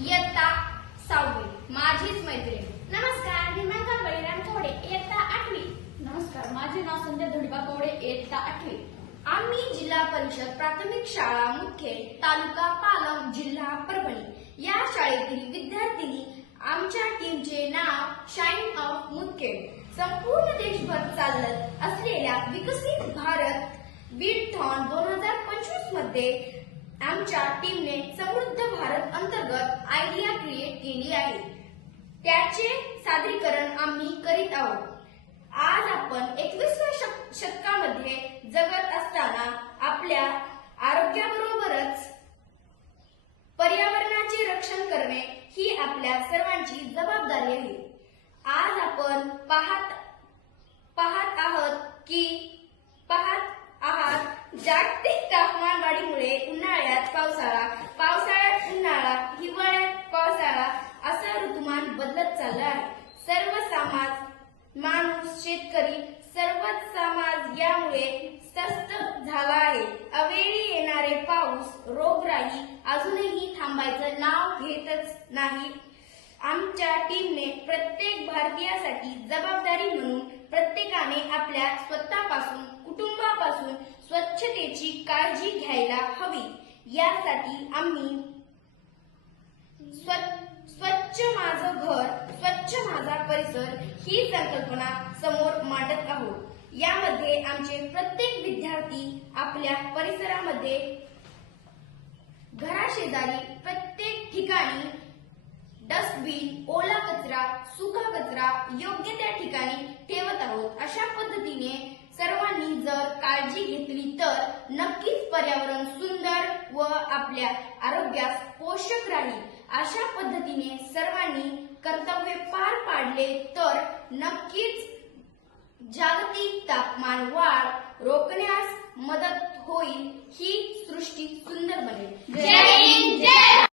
इयत्ता 6वी माझीच मैत्रीण. नमस्कार, दिमाका बळीराम कवडे, इयत्ता 8वी. नमस्कार, माझे नाव संध्या धुडबा कवडे, इयत्ता 8वी. आम्ही जिल्हा परिषद प्राथमिक शाळा मुखेड, तालुका पालम, जिल्हा परभणी या शाळेतील विद्यार्थिनी. आमच्या टीमचे नाव शाईन ऑफ मुखेड. संपूर्ण देशभर चालत असलेल्या विकसित भारत बीडथॉन 2025 मध्ये आमच्या टीमने समृद्ध भारत अंतर्गत आयडिया क्रिएट केली आहे. त्याचे सादरीकरण आम्ही करीत आहोत. आज आपण 21व्या शतकामध्ये जगत असताना आपल्या आरोग्याबरोबरच पर्यावरणाचे रक्षण करणे ही आपल्या सर्वांची जबाबदारी आहे. आज आपण पाहत आहात जागतिक तापमान वाढीमुळे उन्हाळ्यात पावसाळा, पावसाळ्यात उन्हाळा, हिवाळ्यात पावसाळा असा ऋतुमान बदलत चालला आहे. सर्व समाज, माणूस, शेतकरी, सर्वच समाज यामुळे त्रस्त झाला आहे. अवेळी येणारे पाऊस, रोगराई अजूनही थांबायचं नाव घेतच नाही. आमच्या टीमने प्रत्येक भारतीयासाठी जबाबदारी म्हणून प्रत्येकाने आपल्या स्वतःपासून, कुटुंबापासून स्वच्छतेची काळजी घ्यायला हवी. यासाठी आम्ही स्वच्छ माझं घर, स्वच्छ माझा परिसर ही संकल्पना समोर मांडत आहोत. यामध्ये आमचे प्रत्येक विद्यार्थी आपल्या परिसरामध्ये, घराशेजारी प्रत्येक ठिकाणी डस्टबिन, ओला कचरा, सुका कचरा योग्य त्या ठिकाणी ठेवत आहोत. अशा पद्धतीने सर्वांनी जर काळजी घेतली तर नक्कीच पर्यावरण सुंदर व आपल्या आरोग्यास पोषक राहील. अशा पद्धतीने सर्वांनी कर्तव्य पार पाडले तर नक्कीच जागतिक तापमान वाढ रोखण्यास मदत होईल. ही सृष्टी सुंदर बनेल. जय हिंद, जय